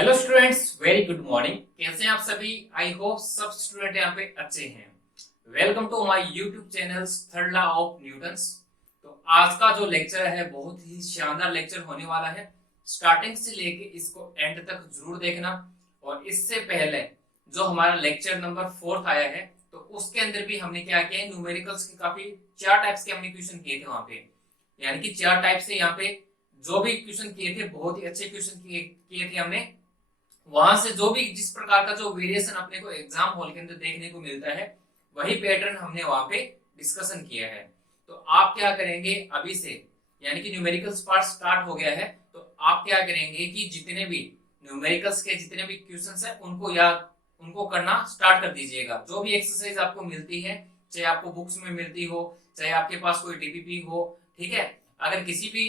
Hello students, very good morning. कैसे हैं आप सभी? आई होप सब स्टूडेंट यहाँ पे अच्छे हैं। Welcome to my YouTube channel third law of Newton's. तो आज का जो लेक्चर है बहुत ही शानदार लेक्चर होने वाला है। स्टार्टिंग से लेके इसको एंड तक जरूर देखना। और इससे पहले जो हमारा लेक्चर नंबर 4 आया है तो उसके अंदर भी हमने क्या किया है, न्यूमेरिकल्स के काफी 4 टाइप्स के हमने क्वेश्चन किए थे वहां पे। यानी कि 4 टाइप से यहाँ पे जो भी क्वेश्चन किए थे बहुत ही अच्छे क्वेश्चन किए थे हमने। वहां से जो भी जिस प्रकार का जो वेरिएशन अपने को एग्जाम हॉल के अंदर देखने को मिलता है वही पैटर्न हमने वहां पे डिस्कशन किया है। तो आप क्या करेंगे अभी से, यानी कि न्यूमेरिकल्स पार्ट स्टार्ट हो गया है, तो आप क्या करेंगे कि जितने भी न्यूमेरिकल्स के जितने भी क्वेश्चंस है उनको करना स्टार्ट कर दीजिएगा। जो भी एक्सरसाइज आपको मिलती है, चाहे आपको बुक्स में मिलती हो, चाहे आपके पास कोई डीपीपी हो, ठीक है। अगर किसी भी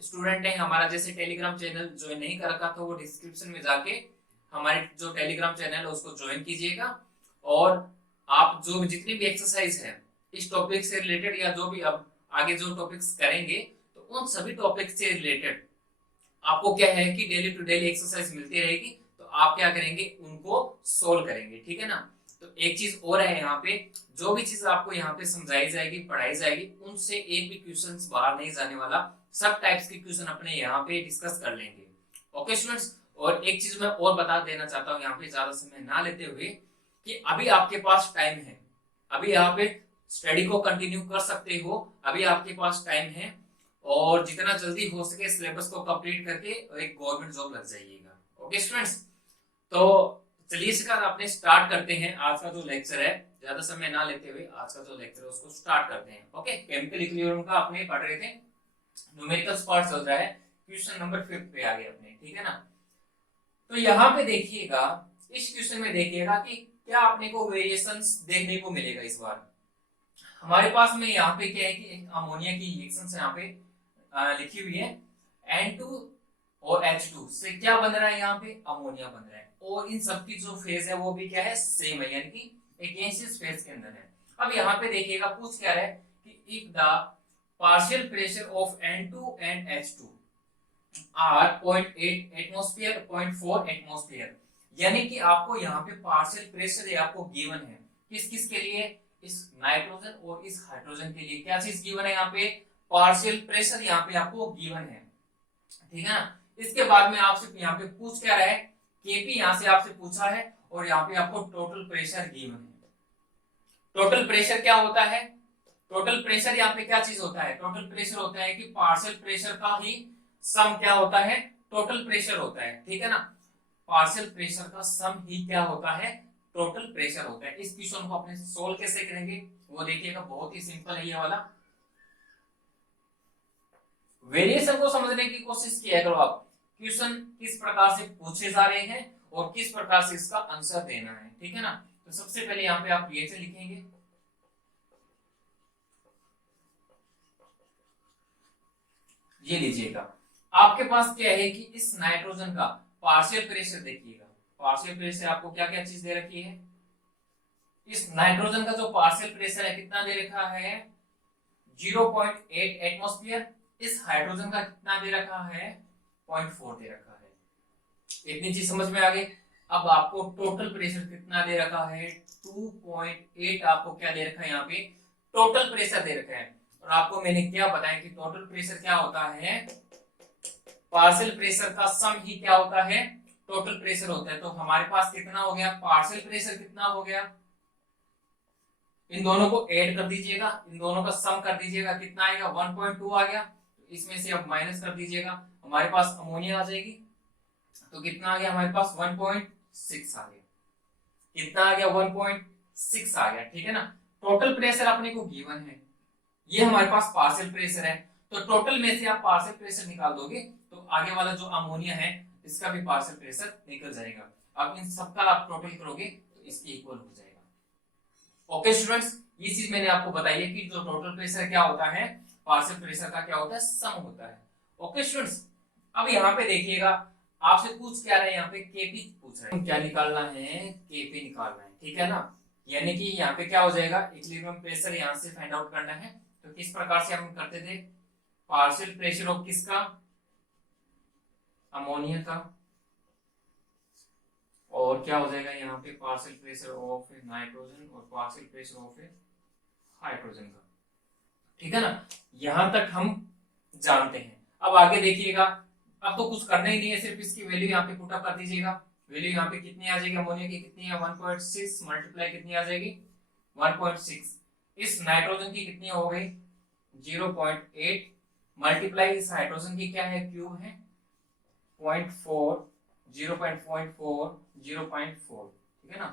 स्टूडेंट ने हमारा जैसे टेलीग्राम चैनल ज्वाइन नहीं कर रखा तो वो डिस्क्रिप्शन में जाके हमारे जो टेलीग्राम चैनल है उसको ज्वाइन कीजिएगा। और आप जो जितनी भी एक्सरसाइज है इस टॉपिक से रिलेटेड या जो भी अब आगे जो टॉपिक्स करेंगे तो उन सभी टॉपिक से रिलेटेड आपको क्या है कि डेली टू डेली एक्सरसाइज मिलती रहेगी। तो आप क्या करेंगे, उनको सोल्व करेंगे, ठीक है ना। तो एक चीज और है यहाँ पे, जो भी चीज आपको यहाँ पे समझाई जाएगी पढ़ाई जाएगी उनसे एक भी क्वेश्चन बाहर नहीं जाने वाला। सब टाइप्स के क्वेश्चन अपने यहाँ पे डिस्कस कर लेंगे। Okay students. और एक चीज मैं और बता देना चाहता हूँ यहाँ पे ज्यादा समय ना लेते हुए, कि अभी आपके पास टाइम है। अभी यहाँ पे स्टडी को कंटिन्यू कर सकते हो, अभी आपके पास टाइम है। और जितना जल्दी हो सके सिलेबस को कंप्लीट करके एक गवर्नमेंट जॉब लग जाइएगा। Okay students. तो चलिए इसका अपने स्टार्ट करते हैं आज का जो लेक्चर है। ज्यादा समय ना लेते हुए आज का जो लेक्चर है उसको स्टार्ट करते हैं। ओके, केमिकल इक्विलिब्रियम का अपने पढ़ रहे थे, न्यूमेरिकल्स पार्ट चल रहा है, क्वेश्चन नंबर 5 पे आ गए अपने, ठीक है ना। तो यहाँ पे देखिएगा, इस क्वेश्चन में देखिएगा कि क्या अपने को वेरिएशंस देखने को मिलेगा। इस बार हमारे पास में यहाँ पे क्या है कि अमोनिया की रिएक्शंस यहाँ पे लिखी हुई है। N2 और H2 से क्या बन रहा है, यहाँ पे अमोनिया बन रहा है। और इन सबकी जो फेज है वो भी क्या है, सेम है, यानी कि एक गैसियस फेज के अंदर है। अब यहाँ पे देखिएगा पूछ क्या रहा है कि if the partial pressure of N2 and H2 are 0.8 atmosphere 0.4 atmosphere, यानी कि आपको यहाँ पे पार्शियल प्रेशर आपको गिवन है। किस किस के लिए, इस नाइट्रोजन और इस हाइड्रोजन के लिए क्या चीज गिवन है, यहाँ पे पार्शियल प्रेशर यहाँ पे आपको गिवन है, ठीक है ना। इसके बाद में आपसे यहाँ पे पूछ क्या रहा है, केपी यहाँ से आपसे पूछा है और यहाँ पे आपको टोटल प्रेशर गिवन है। टोटल प्रेशर क्या होता है, टोटल प्रेशर यहाँ पे क्या चीज होता है, टोटल प्रेशर होता है कि पार्शियल प्रेशर का ही सम क्या होता है, टोटल प्रेशर होता है, ठीक है ना। पार्शियल प्रेशर का सम ही क्या होता है, टोटल प्रेशर होता है। इस क्वेश्चन को अपने सोल्व कैसे करेंगे वो देखिएगा, बहुत ही सिंपल है ये वाला। वेरिएशन को समझने की कोशिश किया करो आप, क्वेश्चन किस प्रकार से पूछे जा रहे हैं और किस प्रकार से इसका आंसर देना है, ठीक है ना। तो सबसे पहले यहाँ पे आप रिएक्शन लिखेंगे, ये लीजिएगा। आपके पास क्या है कि इस नाइट्रोजन का पार्शियल प्रेशर देखिएगा, पार्शियल प्रेशर आपको क्या क्या चीज दे रखी है। इस नाइट्रोजन का जो पार्शियल प्रेशर है कितना दे रखा है, 0.8 एटमॉस्फेयर। इस हाइड्रोजन का कितना दे रखा है, 0.4 दे रखा है। इतनी चीज समझ में आ गई। अब आपको टोटल प्रेशर कितना दे रखा है, 2.8 आपको क्या दे रखा है, यहाँ पे टोटल प्रेशर दे रखा है। और आपको मैंने क्या बताया कि टोटल प्रेशर क्या होता है, पार्शियल प्रेशर का सम ही क्या होता है, टोटल प्रेशर होता है। तो हमारे पास कितना हो गया, पार्शियल प्रेशर कितना हो गया, इन दोनों को ऐड कर दीजिएगा, इन दोनों का सम कर दीजिएगा, कितना आएगा 1.2 आ गया। तो इसमें से अब माइनस कर दीजिएगा, हमारे पास अमोनिया आ जाएगी। तो कितना आ गया हमारे पास 1.6 आ गया, कितना आ गया 1.6 आ गया, ठीक है ना। टोटल प्रेशर अपने को गिवन है, ये हमारे पास पार्शियल प्रेशर है। तो टोटल में से आप पार्शियल प्रेशर निकाल दोगे तो आगे वाला जो अमोनिया है इसका भी पार्शियल प्रेशर निकल जाएगा। अब इन सबका आप टोटल करोगे तो इसके इक्वल हो जाएगा। ओके स्टूडेंट्स, ये चीज मैंने आपको बताई है कि जो टोटल प्रेशर क्या होता है, पार्शियल प्रेशर का क्या होता है, सम होता है। Okay students. अब यहाँ पे देखिएगा आपसे पूछ क्या रहे हैं, यहाँ पे केपी पूछ रहे हैं, क्या निकालना है, केपी निकालना है, ठीक है ना। यानी कि यहाँ पे क्या हो जाएगा, इक्विलिब्रियम प्रेशर यहाँ से फाइंड आउट करना है। तो किस प्रकार से हम करते थे, पार्शियल प्रेशर ऑफ किसका, अमोनिया का, और क्या हो जाएगा यहाँ पे पार्शियल प्रेशर ऑफ नाइट्रोजन और पार्शियल प्रेशर ऑफ हाइड्रोजन का। ठीक है ना, यहां तक हम जानते हैं। अब आगे देखिएगा, अब तो कुछ करना ही नहीं है, सिर्फ इसकी वैल्यू यहाँ पे पुट अप कर दीजिएगा। वैल्यू यहाँ पे कितनी आ जाएगी, अमोनिया की कितनी है 1.6 मल्टीप्लाई कितनी आ जाएगी 1.6, इस नाइट्रोजन की कितनी हो गई 0.8 मल्टीप्लाई इस हाइड्रोजन की क्या है क्यूब है 0.4 0.4 0.4, ठीक है ना।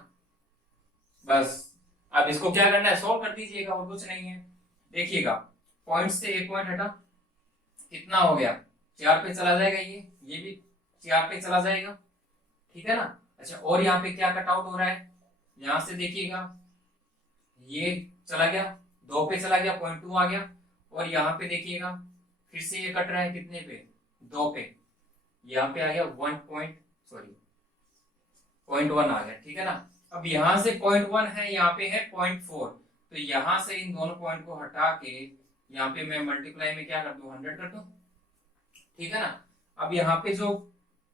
बस अब इसको क्या करना है, सॉल्व कर दीजिएगा और कुछ नहीं है। देखिएगा पॉइंट से एक पॉइंट हटा, कितना हो गया 4 पे चला जाएगा, ये भी 4 पे चला जाएगा, ठीक है ना। अच्छा और यहाँ पे क्या कट आउट हो रहा है, यहां से देखिएगा ये चला गया 2 पे चला गया 0.2 आ गया, और यहाँ पे देखिएगा फिर से ये कट रहा है कितने पे 2 पे, यहाँ पे आ गया 0.1 आ गया, ठीक है ना। अब यहां से 0.1 है, यहाँ पे है 0.4, तो यहां से इन दोनों पॉइंट को हटा के यहाँ पे मैं मल्टीप्लाई में क्या कर दूं 100 कर दूं, ठीक है ना। अब यहाँ पे जो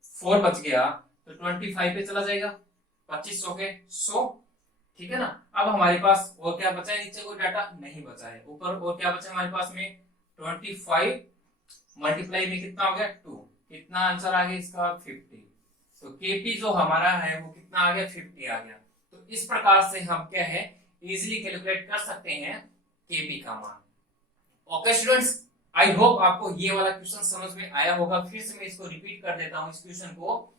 4 बच गया तो 25 पे चला जाएगा 2500 के 100, ठीक है ना। अब हमारे पास और क्या बचा है, नीचे कोई डाटा नहीं बचा है, ऊपर और क्या बचा है हमारे पास में 25 मल्टीप्लाई में कितना हो गया 2, कितना आंसर आ गया इसका 50, तो केपी जो हमारा है वो कितना आ गया 50 आ गया। तो इस प्रकार से हम क्या है इजीली कैलकुलेट कर सकते हैं केपी का मान। ओके स्टूडेंट्स, आई होप आपको ये वाला क्वेश्चन समझ में आया होगा। फिर से मैं इसको रिपीट कर देता हूँ इस क्वेश्चन को।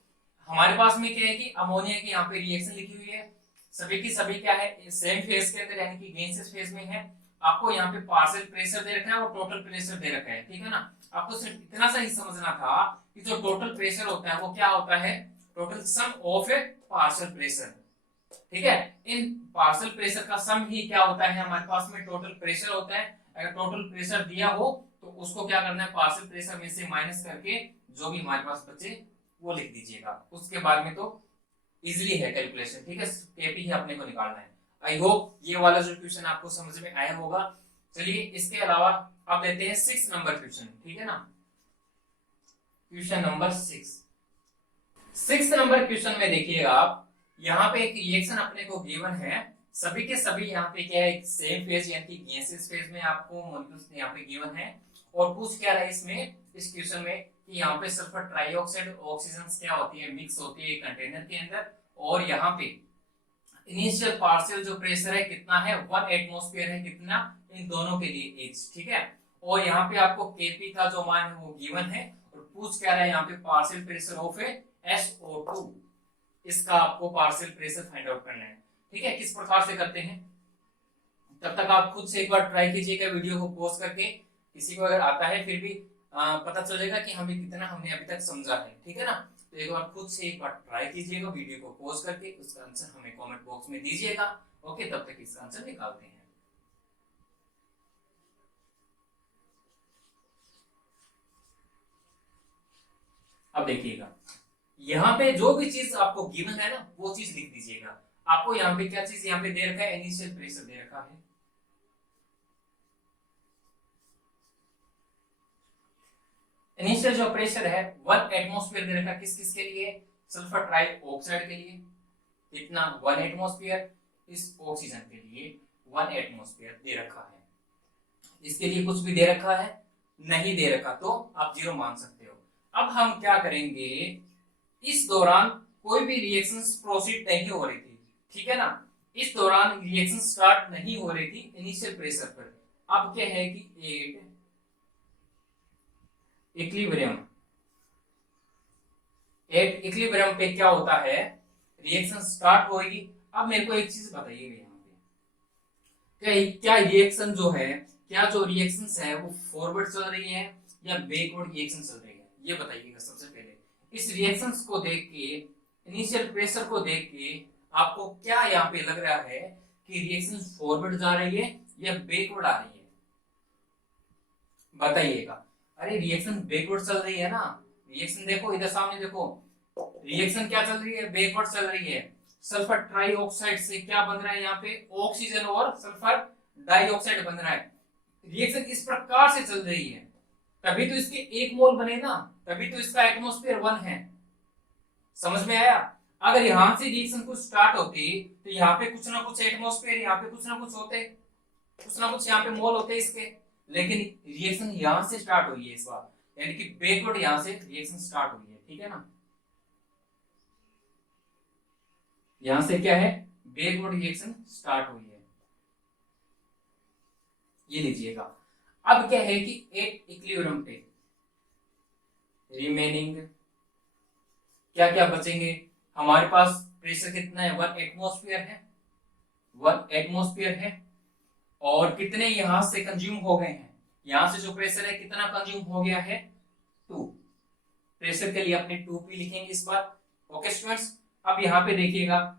हमारे पास में क्या है कि अमोनिया की यहाँ पे रिएक्शन लिखी हुई है, सभी की सभी क्या है सेम फेज के अंदर यानी कि गैसियस फेज में है। आपको यहाँ पे पार्शियल प्रेशर दे रखा है और टोटल प्रेशर दे रखा है, ठीक है ना। आपको सिर्फ इतना सा ही समझना था कि जो टोटल प्रेशर होता है वो क्या होता है, total sum of A partial pressure, ठीक है। इन पार्शियल प्रेशर का सम ही क्या होता है हमारे पास में टोटल प्रेशर होता है। अगर टोटल प्रेशर दिया हो तो उसको क्या करना है पार्शियल प्रेशर में से माइनस करके जो भी हमारे पास बचे वो लिख दीजिएगा। उसके बाद में तो इजीली है कैलकुलेशन, ठीक है, केपी ही अपने को निकालना है। आई होप ये वाला जो क्वेश्चन आपको समझ में आया होगा। चलिए इसके अलावा अब लेते हैं 6 नंबर क्वेश्चन, ठीक है ना। क्वेश्चन नंबर 6 नंबर क्वेश्चन में देखिएगा आप, यहाँ पे एक रिएक्शन अपने को गिवन है, सभी के सभी यहाँ पे क्या है सेम फेज यानी कि गैसियस फेज में आपको मॉलिक्यूल्स यहाँ पे गिवन है। और पूछ क्या रहा है इसमें इस क्वेश्चन में कि यहाँ पे सल्फर ट्राइऑक्साइड ऑक्सीजन क्या होती है मिक्स होती है कंटेनर के अंदर, और यहाँ पे इनिशियल पार्शियल जो प्रेशर है कितना है 1 एटमॉस्फेयर है, कितना इन दोनों के लिए एच, ठीक है। और यहाँ पे आपको केपी का जो मान है वो गिवन है, और पूछ क्या रहा है यहाँ पे पार्शियल प्रेशर ऑफ SO2, इसका आपको पार्शियल प्रेशर फाइंड आउट करना है, ठीक है। किस प्रकार से करते हैं तब तक आप खुद से एक बार ट्राई कीजिएगा वीडियो को पॉज करके, किसी को अगर आता है फिर भी पता चलेगा कि हमें कितना हमने अभी तक समझा है, ठीक है ना। तो एक बार खुद से एक बार ट्राई कीजिएगा वीडियो को पॉज करके, उसका आंसर हमें कमेंट बॉक्स में दीजिएगा। ओके, तब तक इसका आंसर निकालते हैं। अब देखिएगा यहाँ पे जो भी चीज आपको गिवन है ना वो चीज लिख दीजिएगा। आपको यहाँ पे क्या चीज यहाँ पे दे रखा है इनिशियल प्रेशर दे रखा है, इनिशियल जो प्रेशर है 1 एटमॉस्फेयर दे रखा, किस किस के लिए सल्फर ट्राइऑक्साइड के लिए कितना 1 एटमॉस्फेयर, इस ऑक्सीजन के लिए 1 एटमॉस्फेयर दे रखा है। इसके लिए कुछ भी दे रखा है नहीं दे रखा तो आप 0 मान सकते हो। अब हम क्या करेंगे, इस दौरान कोई भी रिएक्शन प्रोसीड नहीं हो रही थी, ठीक है ना। इस दौरान रिएक्शन स्टार्ट नहीं हो रही थी इनिशियल प्रेशर पर। अब क्या है कि एट इक्विलिब्रियम, एट इक्विलिब्रियम पे क्या होता है रिएक्शन स्टार्ट होगी। अब मेरे को एक चीज बताइएगा यहाँ पे क्या रिएक्शन जो है, क्या जो रिएक्शंस है वो फॉरवर्ड चल रही है या बैकवर्ड रिएक्शन चल रही है, ये बताइएगा। सबसे पहले इस रिएक्शंस को देख के इनिशियल प्रेशर को देख के आपको क्या यहाँ पे लग रहा है कि रिएक्शन फॉरवर्ड जा रही है या बैकवर्ड आ रही है, बताइएगा। अरे रिएक्शन बैकवर्ड चल रही है ना, रिएक्शन देखो इधर सामने देखो, रिएक्शन क्या चल रही है बैकवर्ड चल रही है। सल्फर ट्राइऑक्साइड से क्या बन रहा है यहाँ पे ऑक्सीजन और सल्फर डाइऑक्साइड बन रहा है। रिएक्शन इस प्रकार से चल रही है तभी तो इसके 1 मोल बने ना, तभी तो इसका एटमॉस्फेयर 1 है, समझ में आया। अगर यहां से रिएक्शन कुछ स्टार्ट होती तो यहाँ पे कुछ ना कुछ एटमॉस्फेयर, यहाँ पे कुछ ना कुछ होते, कुछ ना कुछ यहाँ पे मोल होते इसके, लेकिन रिएक्शन यहाँ से स्टार्ट हुई है इस बार, यानी कि बैकवर्ड यहाँ से रिएक्शन स्टार्ट हुई है, ठीक है ना। यहां से क्या है, बैकवर्ड रिएक्शन स्टार्ट हुई है, ये लीजिएगा। अब क्या है कि एट इक्विलिब्रियम पे रिमेनिंग क्या क्या बचेंगे, हमारे पास प्रेशर कितना है, 1 एटमॉस्फेयर है, 1 एटमॉस्फेयर है, और कितने यहां से कंज्यूम हो गए हैं, यहां से जो प्रेशर है कितना कंज्यूम हो गया है, 2। प्रेशर के लिए अपने 2p लिखेंगे इस बार। ओके स्टूडेंट्स, अब यहाँ पे देखिएगा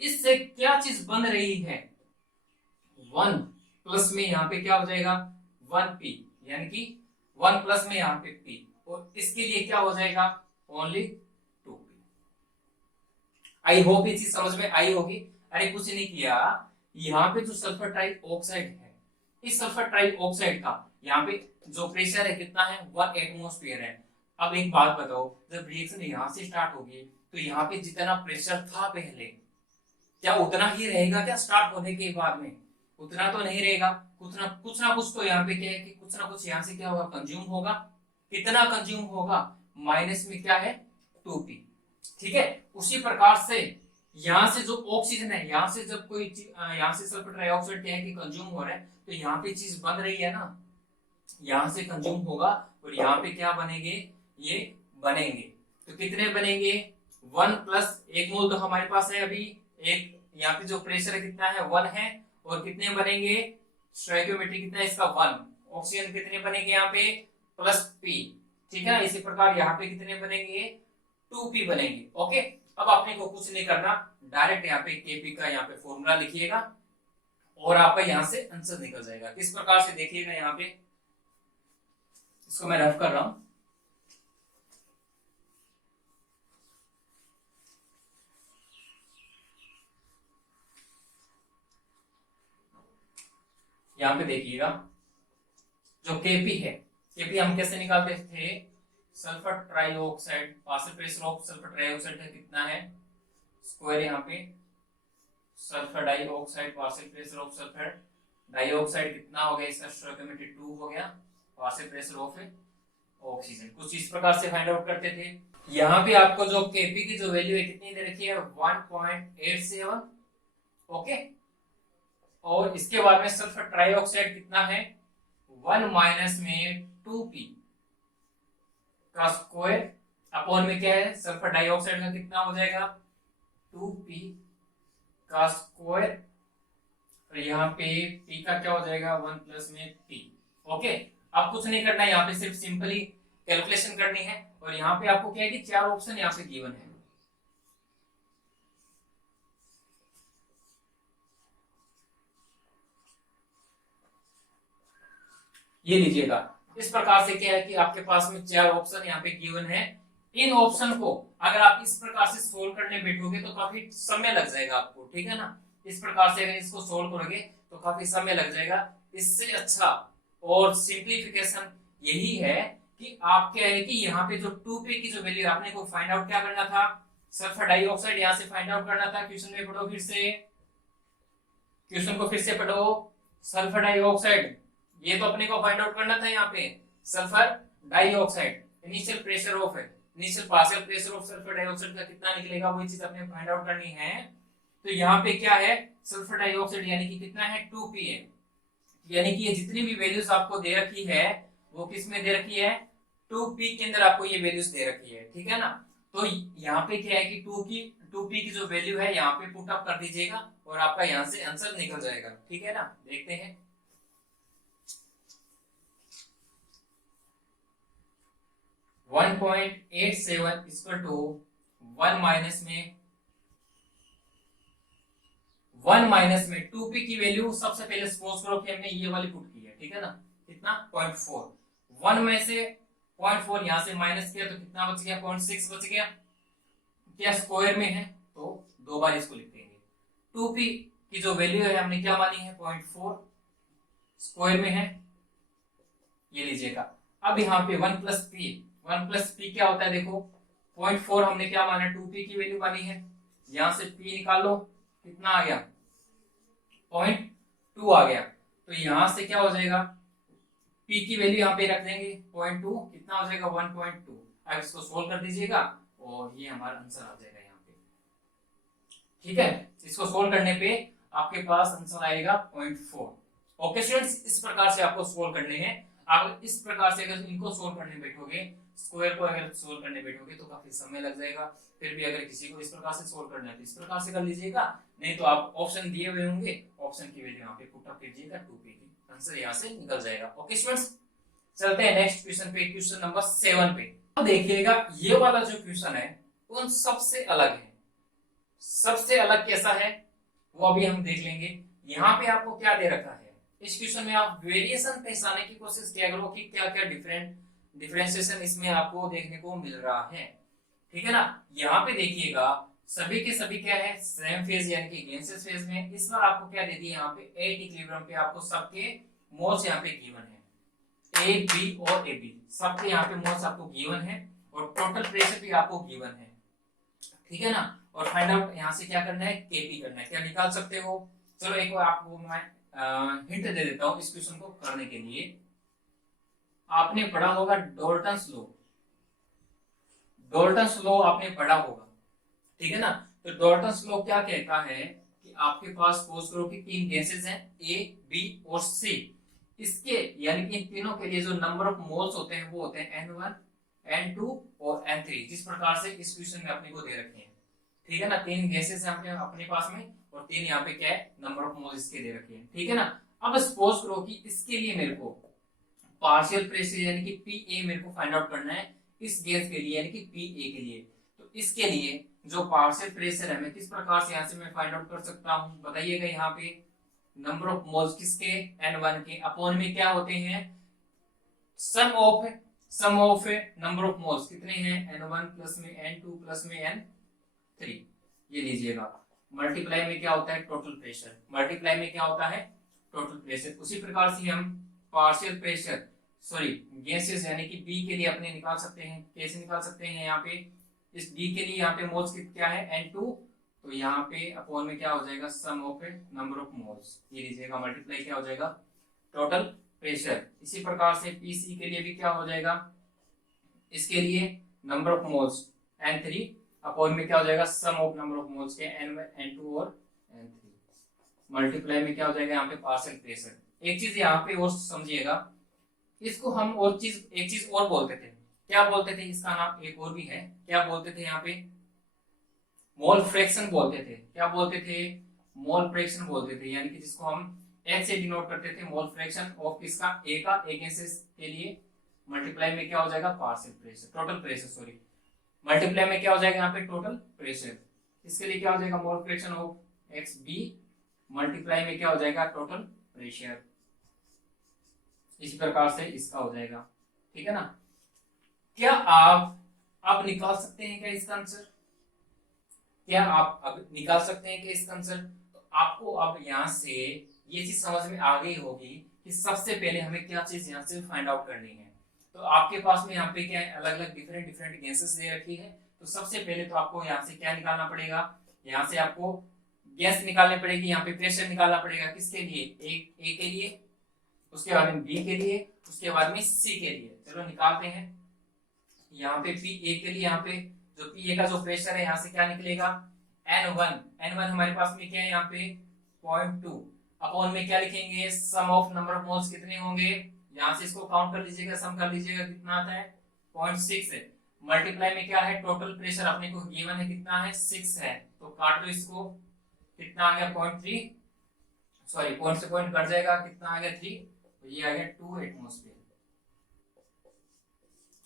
इससे क्या चीज बन रही है, 1 प्लस में यहाँ पे क्या हो जाएगा 1p, यानी कि 1 प्लस में यहाँ पे p, और इसके लिए क्या हो जाएगा ओनली 2p। आई होप ये चीज समझ में आई होगी। अरे कुछ नहीं किया, यहाँ पे जो सल्फर ट्राई ऑक्साइड है, इस सल्फर ट्राई ऑक्साइड का यहाँ पे जो प्रेशर है कितना है, 1 एटमॉस्फेयर है। अब एक बात बताओ, जब रिएक्शन यहाँ से स्टार्ट होगी तो यहाँ पे जितना प्रेशर था पहले, क्या उतना ही रहेगा क्या स्टार्ट होने के बाद में, उतना तो नहीं रहेगा, कुछ ना कुछ तो यहाँ पे क्या है कि कुछ ना कुछ यहाँ से क्या होगा कंज्यूम होगा, कितना कंज्यूम होगा, माइनस में क्या है 2p, ठीक है। उसी प्रकार से यहाँ से जो ऑक्सीजन है, यहाँ से जब कोई यहाँ से सल्फर ट्राइऑक्साइड क्या है कि कंज्यूम हो रहा है, तो यहाँ पे चीज बन रही है ना, यहाँ से कंज्यूम होगा और यहाँ पे क्या बनेंगे, ये बनेंगे, तो कितने बनेंगे 1 प्लस 1 मोल तो हमारे पास है अभी, एक यहाँ पे जो प्रेशर है कितना है 1 है, और कितने बनेंगे स्टोइकियोमेट्री कितना है इसका 1, ऑक्सीजन कितने बनेंगे यहाँ पे प्लस p, ठीक है। इसी प्रकार यहाँ पे कितने बनेंगे 2p बनेंगे। ओके, अब आपने को कुछ नहीं करना, डायरेक्ट यहाँ पे kp का यहाँ पे फॉर्मूला लिखिएगा और आपका यहाँ से आंसर निकल जाएगा। किस प्रकार से देखिएगा, यहाँ पे इसको मैं रफ कर रहा हूं, यहाँ पे देखिएगा जो Kp है, Kp हम कैसे निकालते थे, sulphur trioxide partial pressure of sulphur trioxide का कितना है स्क्वायर, यहाँ पे sulphur dioxide partial pressure of sulphur dioxide कितना हो गया, इसका स्टोइकियोमेट्री 2 हो गया, पार्शियल प्रेशर ऑफ ऑक्सीजन, कुछ इस प्रकार से फाइंड आउट करते थे। यहाँ पे आपको जो Kp की जो वैल्यू है कितनी दे रखी है 1.87, ओके, और इसके बाद में सल्फर ट्राइऑक्साइड कितना है 1 माइनस में 2p का स्क्वायर अपॉन में क्या है सल्फर डाइऑक्साइड का कितना हो जाएगा 2p का स्क्वायर, और यहाँ पे p का क्या हो जाएगा 1 प्लस में p। ओके, अब कुछ नहीं करना है, यहाँ पे सिर्फ सिंपली कैलकुलेशन करनी है, और यहाँ पे आपको क्या है कि 4 ऑप्शन यहाँ पे गिवन है। ये लीजिएगा, इस प्रकार से क्या है कि आपके पास में 4 ऑप्शन यहाँ पे गिवन है। इन ऑप्शन को अगर आप इस प्रकार से सोल्व करने बैठोगे तो काफी समय लग जाएगा आपको, ठीक है ना। इस प्रकार से अगर इसको सोल्व करोगे तो काफी समय लग जाएगा। इससे अच्छा और सिंप्लीफिकेशन यही है कि आप क्या है कि यहाँ पे जो 2p की जो वैल्यू आपने को फाइंड आउट क्या करना था, सल्फर डाइऑक्साइड यहाँ से फाइंड आउट करना था। क्वेश्चन में पढ़ो, फिर से क्वेश्चन को फिर से पढ़ो। सल्फर डाइऑक्साइड ये तो अपने को फाइंड आउट करना था, यहाँ पे sulphur dioxide initial pressure of है, initial partial pressure of sulphur dioxide का कितना निकलेगा वही चीज अपने फाइंड आउट करनी है। तो यहाँ पे क्या है सल्फर डाइऑक्साइड यानी कि कितना है 2p है, यानी कि ये जितनी भी वैल्यूज आपको दे रखी है वो किस में दे रखी है 2p के अंदर आपको ये वैल्यूज दे रखी है, ठीक है ना। तो यहाँ पे क्या है कि 2p की जो वैल्यू है यहाँ पे पुट अप कर दीजिएगा और आपका यहाँ से आंसर निकल जाएगा, ठीक है ना। देखते हैं 1.87 इक्वल टू 1 माइनस में 2p की वैल्यू सबसे पहले सपोज करो कि हमने ये वाली पुट की है, ठीक है ना। कितना 0.4, 1 में से 0.4 यहाँ से माइनस किया तो कितना बच गया 0.6 बच गया, क्या स्क्वायर में है तो 2 बार इसको लिख देंगे। 2p की जो वैल्यू है हमने क्या मानी है 0.4, स्क्वायर में है, ये लीजिएगा। अब यहाँ पे 1 प्लस p क्या होता है देखो 0.4 हमने क्या माना 2p की वैल्यू मानी है, यहां से P निकालो, कितना आ गया 0.2 आ गया। तो यहां से क्या हो जाएगा, P की वैल्यू यहाँ पे रख देंगे 0.2, कितना हो जाएगा 1.2। अब इसको सोल्व कर दीजिएगा और ये हमारा आंसर आ जाएगा यहाँ पे। ठीक है, इसको सोल्व करने पे आपके पास आंसर आएगा 0.4। ओके स्टूडेंट्स, इस प्रकार से आपको सोल्व करने हैं। आप इस प्रकार से अगर इनको सोल्व करने बैठोगे, स्क्वायर को अगर सोल्व करने बैठोगे तो काफी समय लग जाएगा। फिर भी अगर किसी को इस प्रकार से सोल्व करना है तो इस प्रकार से कर लीजिएगा, नहीं तो आप ऑप्शन दिए हुए होंगे, ऑप्शन की वैल्यू यहाँ पे पुट अप कीजिएगा 2p की, आंसर यहाँ से निकल जाएगा। ओके स्टूडेंट्स, चलते हैं नेक्स्ट क्वेश्चन पे, क्वेश्चन नंबर 7 पे। अब देखिएगा ये वाला जो क्वेश्चन है उन सबसे अलग है। सबसे अलग कैसा है वो अभी हम देख लेंगे। यहाँ पे आपको क्या दे रखा है, इस क्वेश्चन में आप वेरिएशन पहचानने की कोशिश किया करो कि क्या क्या डिफरेंशिएशन इसमें आपको देखने को मिल रहा है। ठीक है ना, यहाँ पे देखिएगा सभी के सभी क्या है, सेम फेज यानी कि गैसियस फेज में। इस बार आपको क्या दे दी यहाँ पे, एट इक्विलिब्रियम पे आपको सबके मोल्स यहाँ पे गिवन है, ए बी और ए बी सबके यहाँ पे मोल्स आपको गिवन है और टोटल प्रेशर भी आपको गिवन है। ठीक है ना, और फाइंड आउट यहाँ से क्या करना है, केपी करना है। क्या निकाल सकते हो, चलो एक बार आपको मैं हिंट दे देता हूँ इस क्वेश्चन को करने के लिए। आपने पढ़ा होगा डॉल्टन्स लॉ, डॉल्टन्स लॉ आपने पढ़ा होगा। ठीक है ना, तो डॉल्टन्स लॉ क्या कहता है कि आपके पास सपोज करो कि तीन गैसेस हैं ए बी और सी, इसके यानी कि इन तीनों के लिए जो नंबर ऑफ मोल्स होते हैं वो होते हैं N1 N2 और N3, जिस प्रकार से इस क्वेश्चन में अपने को दे रखे हैं। ठीक है ना, तीन गैसेस हैं अपने पास में और तीन यहाँ पे क्या है, नंबर ऑफ मोल्स इसके दे रखे हैं। ठीक है ना, अब सपोज करो कि इसके लिए मेरे को पार्शियल प्रेशर यानी कि पी मेरे को फाइंड आउट करना है इस गैस के लिए यानी कि पी के लिए। तो इसके लिए जो पार्शियल प्रेशर है मैं किस प्रकार से यहाँ से मैं फाइंड आउट कर सकता हूँ, बताइएगा। यहाँ पे नंबर ऑफ मोल्स किसके, N1 के, अपॉन में क्या होते हैं, सम ऑफ नंबर ऑफ मोल्स कितने हैं, N1 प्लस में N2 प्लस में N3, ये लीजिएगा। मल्टीप्लाई में क्या होता है, टोटल प्रेशर, मल्टीप्लाई में क्या होता है, टोटल प्रेशर। उसी प्रकार से हम पार्शियल प्रेशर सॉरी गैसेस यानी कि बी के लिए अपने निकाल सकते हैं। कैसे निकाल सकते हैं, यहाँ पे इस बी के लिए यहाँ पे मोल्स क्या है N2, तो यहाँ पे अपॉन में क्या हो जाएगा, सम ऑफ नंबर ऑफ मोल्स, ये लीजिएगा। मल्टीप्लाई क्या हो जाएगा, टोटल प्रेशर। इसी प्रकार से पीसी के लिए भी क्या हो जाएगा, इसके लिए number of moles N3 upon में क्या हो जाएगा, सम ऑफ नंबर ऑफ मोल्स के N2 और N3, मल्टीप्लाई में क्या हो जाएगा यहाँ पे पार्शियल प्रेशर। एक चीज यहाँ पे और समझिएगा, इसको हम और चीज एक चीज और बोलते थे, क्या बोलते थे, इसका नाम एक और भी है, क्या बोलते थे यहाँ पे, मोल फ्रैक्शन बोलते थे। क्या बोलते थे, मोल फ्रैक्शन बोलते थे, यानी कि जिसको हम एच से डिनोट करते थे, मोल फ्रैक्शन ऑफ किसका, ए का, ए गैसेस के लिए। मल्टीप्लाई में क्या हो जाएगा, partial pressure, total pressure sorry, multiply में क्या हो जाएगा यहाँ पे, टोटल प्रेशर। इसके लिए क्या हो जाएगा, mole fraction of X B, multiply में क्या हो जाएगा, टोटल प्रेशर। इसी प्रकार से इसका हो जाएगा। ठीक है ना, क्या आप अब निकाल सकते हैं क्या इसका आंसर, क्या आप अब निकाल सकते हैं क्या इसका आंसर। तो आपको अब यहाँ से ये चीज समझ में आ गई होगी कि सबसे पहले हमें क्या चीज यहाँ से फाइंड आउट करनी है। तो आपके पास में यहाँ पे क्या है, अलग अलग डिफरेंट गैसेस दे रखी है। तो सबसे पहले तो आपको यहाँ से क्या निकालना पड़ेगा, यहाँ से आपको गैस निकालनी पड़ेगी, यहाँ पे प्रेशर निकालना पड़ेगा, किसके लिए, ए के लिए, उसके बाद में बी के लिए, उसके बाद में सी के लिए। चलो निकालते हैं। यहाँ पे पी ए के लिए, यहाँ पे जो पी ए का जो प्रेशर है यहाँ से क्या निकलेगा, N1 हमारे पास में क्या है यहाँ पे 0.2 अपॉन में क्या लिखेंगे, सम ऑफ नंबर ऑफ मोल्स कितने होंगे, यहाँ से इसको काउंट कर लीजिएगा, सम कर लीजिएगा, कितना आता है 0.6 है। मल्टीप्लाई में क्या है, टोटल प्रेशर अपने को गिवन है कितना है, 6 है, तो काट दो इसको, कितना आ गया 0.3 सॉरी पॉइंट से पॉइंट कट जाएगा, कितना आ गया 3, तो ये आ गया 2 एटमॉस्फेयर।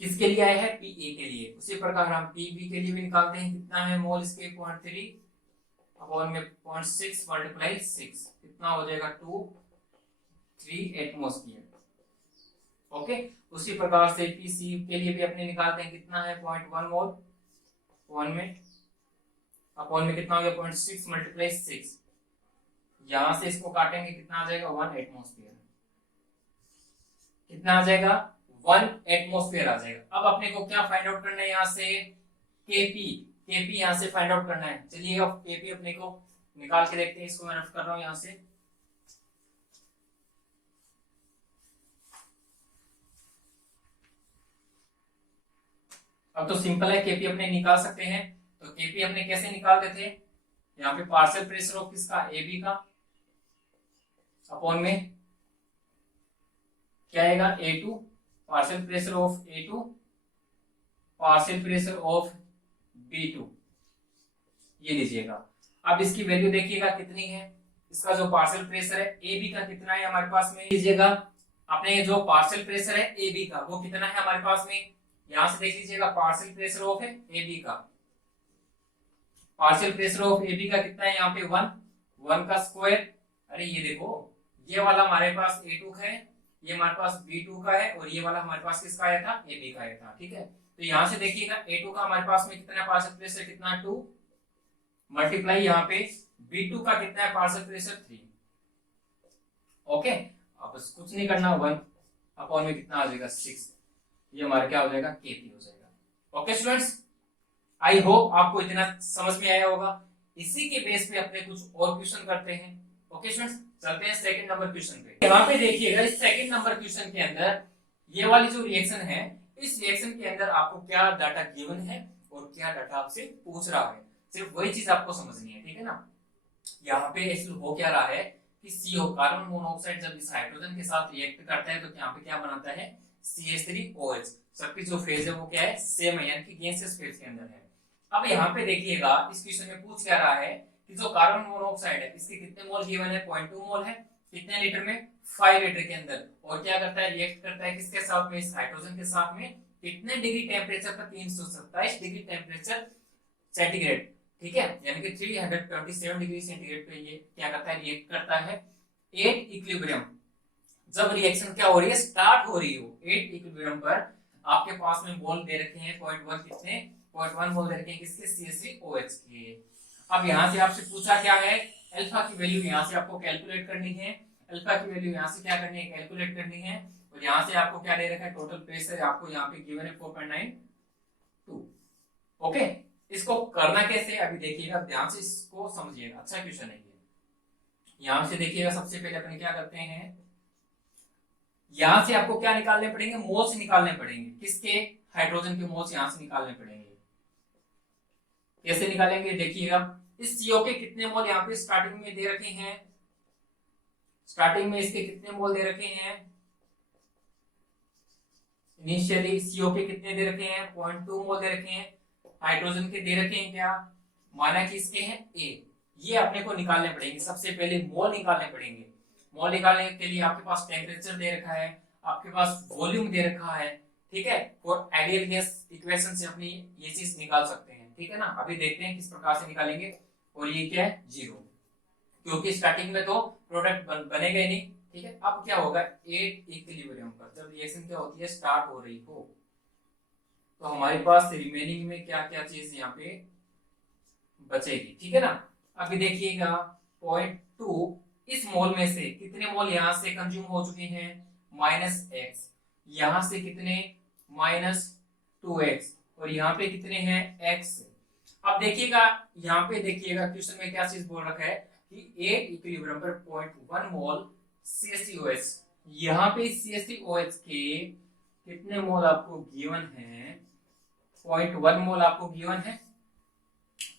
किसके लिए आया है, पी ए के लिए। उसी प्रकार हम पी बी के लिए भी निकालते हैं, कितना है मोल इसके 0.3 अपॉन में 0.6 मल्टीप्लाई 6, कितना हो जाएगा 3 एटमॉस्फेयर। ओके, उसी प्रकार से पी सी के लिए भी अपने निकालते हैं, कितना है 0.1 मोल अपॉन में कितना हो गया 0.6 मल्टीप्लाई 6, यहां से इसको काटेंगे, कितना आ जाएगा 1 एटमॉस्फेयर, कितना आ जाएगा 1 एटमॉस्फेयर आ जाएगा। अब अपने को क्या फाइंड आउट करना है, यहाँ से केपी केपी यहाँ से फाइंड आउट करना है। चलिए अब केपी अपने को निकाल के देखते हैं, इसको मैं रफ कर रहा हूँ यहाँ से। अब तो सिंपल है, केपी अपने निकाल सकते हैं। तो केपी अपने कैसे निकालते थे, यहाँ पे पार्शियल प्रेशर ऑफ किसका, ए बी का, अपॉन में क्या आएगा, A2 partial pressure of A2 partial pressure of B2, ये लीजिएगा। अब इसकी वैल्यू देखिएगा कितनी है, इसका जो पार्शियल प्रेशर है AB का कितना है हमारे पास में, लीजिएगा अपने जो पार्शियल प्रेशर है AB का वो कितना है हमारे पास में, यहां से देख लीजिएगा पार्शियल प्रेशर ऑफ है AB का, पार्शियल प्रेशर ऑफ AB का कितना है यहाँ पे 1 का स्क्वायर। अरे ये देखो, ये वाला हमारे पास A2 का है, ये हमारे पास B2 का है, और ये वाला हमारे पास किसका आया था, AB का आया था। ठीक है, तो यहां से देखिएगा A2 का हमारे पास में कितना पार्शियल प्रेशर, कितना 2 मल्टीप्लाई यहाँ पे B2 का कितना है पार्शियल प्रेशर 3। ओके, अब बस कुछ नहीं करना, 1 अपॉन में कितना आ जाएगा 6, ये हमारा क्या हो जाएगा, केपी हो जाएगा। ओके स्टूडेंट्स, आई होप आपको इतना समझ में आया होगा। इसी के बेस पे अपने कुछ और क्वेश्चन करते हैं। ओके स्टूडेंट्स, चलते हैं सेकंड नंबर क्वेश्चन पे। यहाँ पे देखिएगा इस सेकंड नंबर क्वेश्चन के अंदर ये वाली जो रिएक्शन है, इस रिएक्शन के अंदर आपको क्या डाटा गिवन है और क्या डाटा आपसे पूछ रहा है, सिर्फ वही चीज आपको समझनी है। ठीक है ना, यहाँ पे एक्चुअली हो क्या रहा है कि CO कार्बन मोनोऑक्साइड जब इस हाइड्रोजन के साथ रिएक्ट करता है तो यहाँ पे क्या बनाता है, CH3OH। सबकी जो फेज है वो क्या है, सेम है, यानी कि गैसियस फेज के अंदर है। अब यहाँ पे देखिएगा इस क्वेश्चन में पूछ क्या रहा है कि जो कार्बन मोनोऑक्साइड है इसके कितने मोल गिवन है, 0.2 मोल है, कितने लीटर में, 5 लीटर के अंदर, और क्या करता है, रिएक्ट करता है किसके साथ में, इस हाइड्रोजन के साथ में, कितने डिग्री टेम्परेचर पर, 327 डिग्री टेम्परेचर सेंटीग्रेड। ठीक है, यानी कि 327 डिग्री सेंटीग्रेड पे ये क्या करता है, रिएक्ट करता है। 8 इक्विलिब्रियम, जब रिएक्शन क्या हो रही है, स्टार्ट हो रही हो, 8 इक्विलिब्रियम पर आपके पास में मोल दे रखे हैं 0.1, कितने 0.1 मोल दे रखे हैं किसके, CH3OH के। अब यहां से आपसे पूछा क्या है, अल्फा की वैल्यू यहां से आपको कैलकुलेट करनी है, अल्फा की वैल्यू यहां से क्या करनी है, कैलकुलेट करनी है। और यहां से आपको क्या दे रखा है, टोटल प्रेशर आपको यहां पे गिवन है 4.92। ओके, इसको करना कैसे अभी देखिएगा, ध्यान से इसको समझिएगा, अच्छा क्वेश्चन है ये। यहां से देखिएगा सबसे पहले अपन क्या करते हैं, यहां से आपको क्या निकालने पड़ेंगे, मोल्स निकालने पड़ेंगे, किसके, हाइड्रोजन के मोल्स यहां से निकालने पड़ेंगे। कैसे निकालेंगे देखिएगा, इस CO के कितने मोल यहाँ पे स्टार्टिंग में दे रखे हैं, स्टार्टिंग में इसके कितने मोल दे रखे हैं, इनिशियली CO के कितने दे रखे हैं, 0.2 मोल दे रखे हैं, हाइड्रोजन के दे रखे हैं क्या, माना कि इसके हैं A। ये अपने को निकालने पड़ेंगे, सबसे पहले मोल निकालने पड़ेंगे। मोल निकालने के लिए आपके पास टेम्परेचर दे रखा है, आपके पास वॉल्यूम दे रखा है। ठीक है, और आइडियल गैस इक्वेशन से अपनी ये चीज निकाल सकते हैं। ठीक है ना, अभी देखते हैं किस प्रकार से निकालेंगे। और ये क्या है, 0, क्योंकि स्टार्टिंग में तो प्रोडक्ट बनेगा ही नहीं। ठीक है, अब क्या होगा, 8 इक्विलिब्रियम पर जब रिएक्शन क्या होती है, स्टार्ट हो रही हो, तो हमारे पास रिमेनिंग में क्या क्या चीज यहाँ पे बचेगी। ठीक है ना, अभी देखिएगा 0.2, इस मोल में से कितने मोल यहाँ से कंज्यूम हो चुके हैं, -x, यहाँ से कितने -2x, और यहाँ पे कितने हैं x। अब देखिएगा यहाँ पे देखिएगा क्वेश्चन में क्या चीज बोल रखा है कि 8 इक्विलिब्रियम पर 0.1 मोल CH3OH, यहाँ पे CH3OH के कितने मोल आपको गिवन है, 0.1 मोल आपको गिवन है।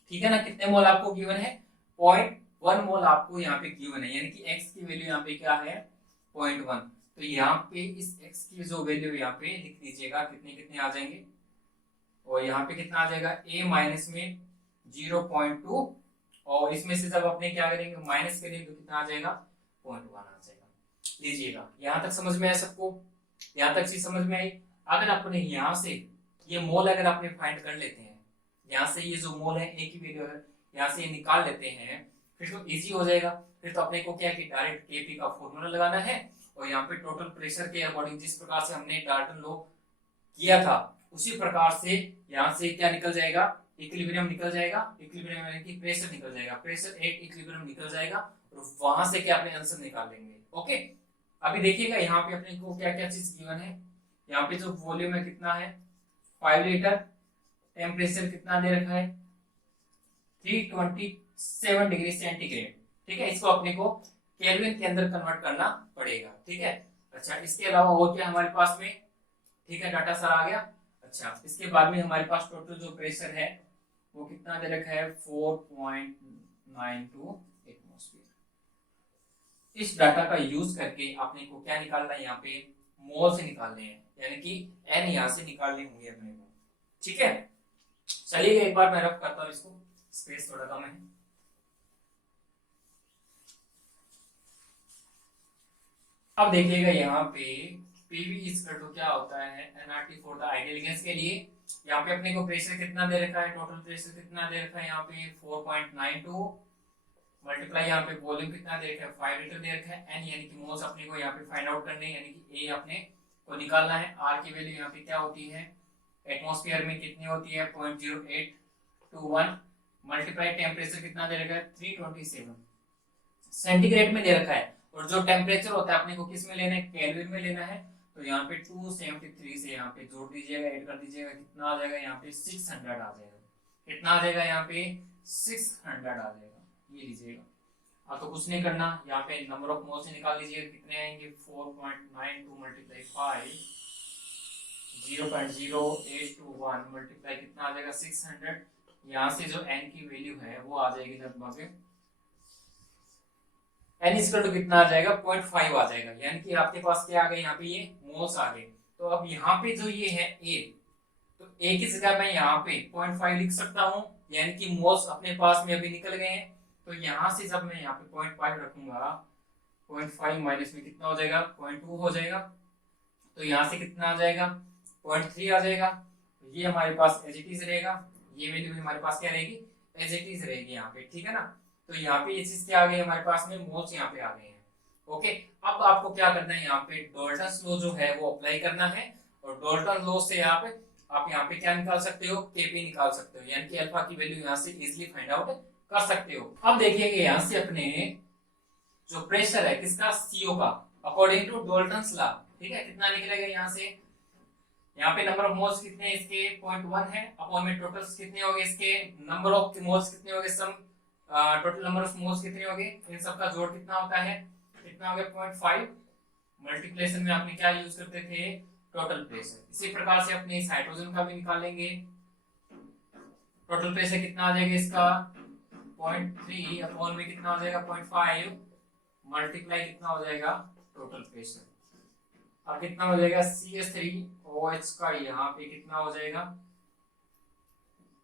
ठीक है ना, कितने मोल आपको गिवन है, 0.1 मोल आपको यहाँ पे गिवन है, यानी कि x की वैल्यू यहाँ पे क्या है, 0.1। तो यहाँ पे इस x की जो वैल्यू यहाँ पे लिख दीजिएगा, कितने कितने आ जाएंगे, और यहाँ पे कितना आ जाएगा, a माइनस में 0.2, और इसमें से जब अपने क्या करेंगे, माइनस करेंगे तो कितना आ जाएगा, 0.1 आ जाएगा। लीजिएगा, यहाँ तक समझ में आया सबको, यहाँ तक चीज समझ में आई। अगर अपने यहाँ से ये मोल अगर आपने फाइंड कर लेते हैं, यहाँ से ये जो मोल है a की वैल्यू अगर यहाँ से निकाल लेते हैं, फिर तो इजी हो जाएगा। फिर तो अपने को क्या कि डायरेक्ट Kp का फॉर्मूला लगाना है, और यहाँ पे टोटल प्रेशर के अकॉर्डिंग जिस प्रकार से हमने डाल्टन लॉ किया था उसी प्रकार से यहाँ से क्या निकल जाएगा, इक्विलिब्रियम निकल जाएगा, इक्विलिब्रियम यानी कि प्रेशर निकल जाएगा, प्रेशर 8 इक्विलिब्रियम निकल जाएगा, और वहां से क्या अपने आंसर निकाल लेंगे। ओके, अभी देखिएगा यहाँ पे अपने को क्या क्या चीज गिवन है, यहाँ पे जो वॉल्यूम है कितना है, 5 लीटर, टेम्परेचर कितना दे रखा है 327 डिग्री सेंटीग्रेड। ठीक है, इसको अपने को केल्विन के अंदर कन्वर्ट करना पड़ेगा। ठीक है, अच्छा इसके अलावा और क्या हमारे पास में, ठीक है डाटा सर आ गया। अच्छा इसके बाद में हमारे पास टोटल जो प्रेशर है वो कितना दे रखा है 4.92 एटमॉस्फेयर। इस डाटा का यूज करके आपने को क्या निकालना है, यहाँ पे मोल से निकालने हैं, यानी कि एन यहाँ से निकालने होंगे अपने को। ठीक है, चलिए एक बार मैं रफ करता हूँ इसको, स्पेस थोड़ा कम है। अब देखिएगा यहाँ पे पीवी इक्वल टू क्या होता है NRT for the ideal gas के लिए। यहाँ पे अपने को प्रेशर कितना दे रखा है, टोटल प्रेशर कितना दे रखा है यहाँ पे 4.92 मल्टीप्लाई यहाँ पे वॉल्यूम कितना दे रखा है 5 लीटर दे रखा है, एन यानी कि मोल्स अपने को यहाँ पे फाइंड आउट करने हैं, यानी कि ए अपने को निकालना है। आर की वैल्यू यहाँ पे क्या होती है एटमॉस्फेयर में कितनी होती है 0.0821 मल्टीप्लाई टेम्परेचर कितना दे रखा है 327 सेंटीग्रेड में दे रखा है, और जो टेम्परेचर होता है अपने को किस में लेना है केल्विन में लेना है। तो यहाँ पे 273 से यहाँ पे जोड़ दीजिएगा, ऐड कर दीजिएगा, कितना आ जाएगा यहाँ पे 600 आ जाएगा। कितना आ जाएगा यहाँ पे 600 आ जाएगा, ये लीजिएगा। अब तो कुछ नहीं करना, यहाँ पे नंबर ऑफ मोल से निकाल लीजिएगा, कितने आएंगे 4.92 मल्टीप्लाई 5 0.0821 मल्टीप्लाई कितना आ जाएगा 600। यहाँ से जो n की वैल्यू है वो आ जाएगी लगभग n इक्वल टू कितना आ जाएगा 0.5 आ जाएगा, यानी कि आपके पास क्या आ गए यहाँ पे ये मोल्स आ गए। तो अब यहाँ पे जो ये है a, तो a की जगह मैं यहाँ पे 0.5 लिख सकता हूँ, यानी कि मोल्स अपने पास में अभी निकल गए हैं। तो यहाँ से जब मैं यहाँ पे 0.5 रखूंगा 0.5 माइनस में कितना हो जाएगा 0.2 हो जाएगा, तो यहाँ से कितना आ जाएगा 0.3 आ जाएगा। तो ये हमारे पास एज इट इज रहेगा, ये वैल्यू हमारे पास क्या रहेगी एज इट इज रहेगी यहाँ पे। ठीक है ना, तो यहाँ पे ये चीज क्या आ गई हमारे पास में मोल्स यहाँ पे आ गए हैं। ओके, अब आपको क्या करना है यहाँ पे डाल्टन लॉ जो है वो अप्लाई करना है, और डाल्टन लॉ से आप यहाँ पे क्या निकाल सकते हो केपी निकाल सकते हो, यानी कि अल्फा की वैल्यू यहाँ से इजीली फाइंड आउट कर सकते हो। अब देखिएगा यहाँ से अपने जो प्रेशर है किसका सीओ का अकॉर्डिंग टू डाल्टन लॉ, ठीक है कितना निकलेगा यहाँ से, यहाँ पे नंबर ऑफ मोल्स कितने हैं इसके 0.1 है, अपॉन में टोटल्स कितने हो गए इसके नंबर ऑफ मोल्स कितने हो गए sum total number of moles कितने हो गए, इन सब का जोड़ कितना होता है कितना हो गया 0.5 मल्टीप्लिकेशन में आपने क्या यूज करते थे टोटल प्रेशर। इसी प्रकार से अपने इस हाइड्रोजन का भी निकालेंगे, टोटल प्रेशर कितना आ जाएगा इसका 0.3 अपॉन में कितना हो जाएगा 0.5 मल्टीप्लाई कितना हो जाएगा टोटल प्रेशर। अब कितना हो जाएगा CH3OH का यहाँ पे कितना हो जाएगा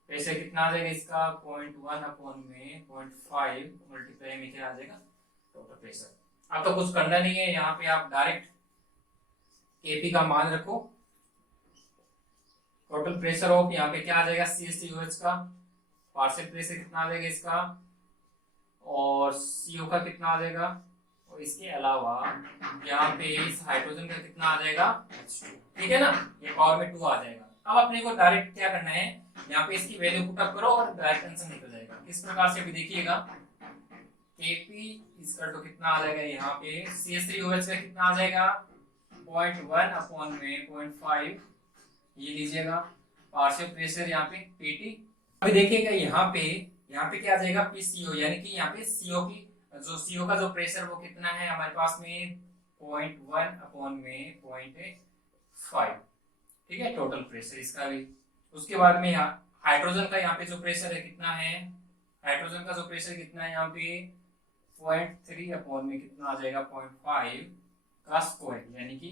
प्रेशर कितना आ जाएगा इसका 0.1 अपॉन में 0.5 मल्टीप्लाई में क्या आ जाएगा टोटल प्रेशर। अब तो कुछ करना नहीं है, यहाँ पे आप डायरेक्ट Kp का मान रखो, टोटल प्रेशर ऑफ यहाँ पे क्या आ जाएगा CH3OH का पार्शियल प्रेशर कितना आ जाएगा इसका, और CO का कितना आ जाएगा, और इसके अलावा यहाँ पे इस हाइड्रोजन का कितना आ जाएगा ठीक है ना, ये पावर में 2 आ जाएगा। अब अपने को डायरेक्ट क्या करना है यहाँ पे इसकी वैल्यू पुट अप करो और डायरेक्ट आंसर निकल जाएगा। किस प्रकार से अभी देखिएगा Kp इसका तो कितना आ जाएगा यहाँ पे CH3OH का कितना आ जाएगा 0.1 अपॉन में 0.5 ये लीजिएगा, पार्शियल प्रेशर यहाँ पे Pt। अभी देखिएगा यहाँ पे क्या आ जाएगा PCO, यानी कि यहाँ पे CO की जो CO का जो प्रेशर वो कितना है हमारे पास में 0.1 अपॉन में 0.5 ठीक है टोटल प्रेशर इसका भी। उसके बाद में यहाँ हाइड्रोजन का यहाँ पे जो प्रेशर है कितना है, हाइड्रोजन का जो प्रेशर कितना है यहाँ पे 0.3 अपॉन में कितना आ जाएगा 0.5 का स्क्वायर, यानी कि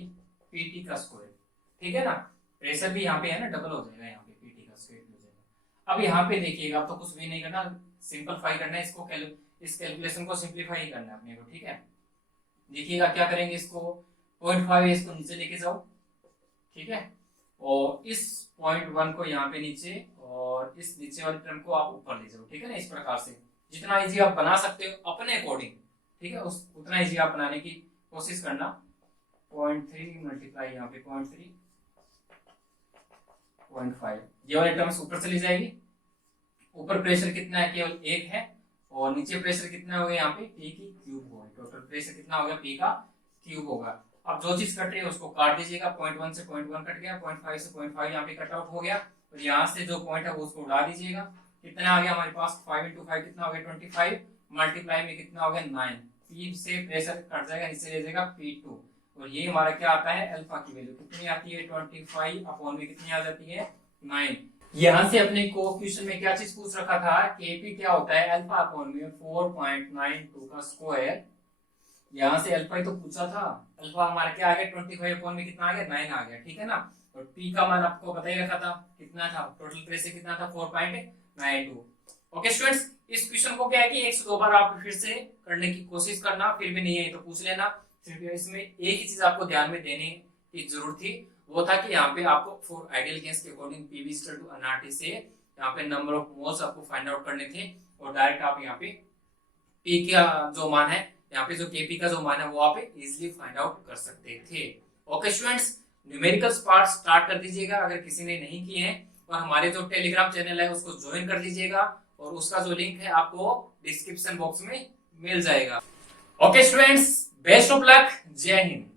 Pt का स्क्वायर। ठीक है ना, प्रेशर भी यहाँ पे है ना डबल हो जाएगा, यहाँ पे Pt का स्क्वायर हो जाएगा। अब यहाँ पे देखिएगा अब तो कुछ भी नहीं करना, सिंपलीफाई करना है इसको, इस कैलकुलेशन को सिंपलीफाई करना है अपने को। ठीक है, देखिएगा क्या करेंगे इसको 0.5 इसको नीचे लेके जाओ, ठीक है, और इस 0.1 को यहाँ पे नीचे और इस नीचे वाले टर्म को आप ऊपर ले जाओ। ठीक है ना, इस प्रकार से जितना इजी आप बना सकते हो अपने अकॉर्डिंग, ठीक है उस उतना इजी आप बनाने की कोशिश करना। 0.3 मल्टीप्लाई यहाँ पे 0.3 0.5 ये वाले टर्म्स ऊपर चली जाएगी। ऊपर प्रेशर कितना है केवल 1 है, और नीचे प्रेशर कितना हो गया यहाँ पे P की क्यूब होगा, टोटल प्रेशर कितना होगा P का क्यूब होगा। अब जो चीज कट रही है उसको काट दीजिएगा, 0.1 से 0.1 कट गया, 0.5 से 0.5 यहाँ पे कट आउट हो गया, और यहाँ से जो पॉइंट है उसको उड़ा दीजिएगा, कितना आ गया हमारे पास 5 इंटू 5 कितना हो गया 25 मल्टीप्लाई में कितना हो गया 9। पी से प्रेशर कट जाएगा, नीचे ले जाएगा P2 और ये हमारा क्या आता है अल्फा की वैल्यू कितनी आती है 25 अपॉन में कितनी आ जाती है 9। यहाँ से अपने को क्वेश्चन में क्या चीज पूछ रखा था Kp क्या होता है अल्फा अपॉन में 4.92 का स्क्वायर। यहाँ से अल्फा ही तो पूछा था, अल्फा हमारा क्या आ गया 25 अपॉन में कितना आ गया 9 आ गया, ठीक है ना। और पी का मान आपको पता ही रखा था कितना था, टोटल प्रेशर कितना था 4.92। ओके स्टूडेंट्स, इस क्वेश्चन को क्या है कि 102 बार आप फिर से करने की कोशिश करना, फिर भी नहीं है तो पूछ लेना। सिर्फ इसमें एक ही चीज आपको ध्यान में देने की जरूरत थी, वो था कि यहाँ पे आपको फॉर आइडियल गैस के according PV equal to NRT से यहाँ पे नंबर ऑफ मोल्स आपको फाइंड आउट करने थे और डायरेक्ट आप यहाँ पे पी का जो मान है, यहाँ पे जो केपी का जो मान है वो आप इजीली फाइंड आउट कर सकते थे। Okay students, numericals part start कर दीजिएगा अगर किसी ने नहीं किए हैं, और हमारे जो टेलीग्राम चैनल है उसको ज्वाइन कर लीजिएगा और उसका जो लिंक है आपको डिस्क्रिप्शन बॉक्स में मिल जाएगा। Okay students, best of luck, जय हिंद।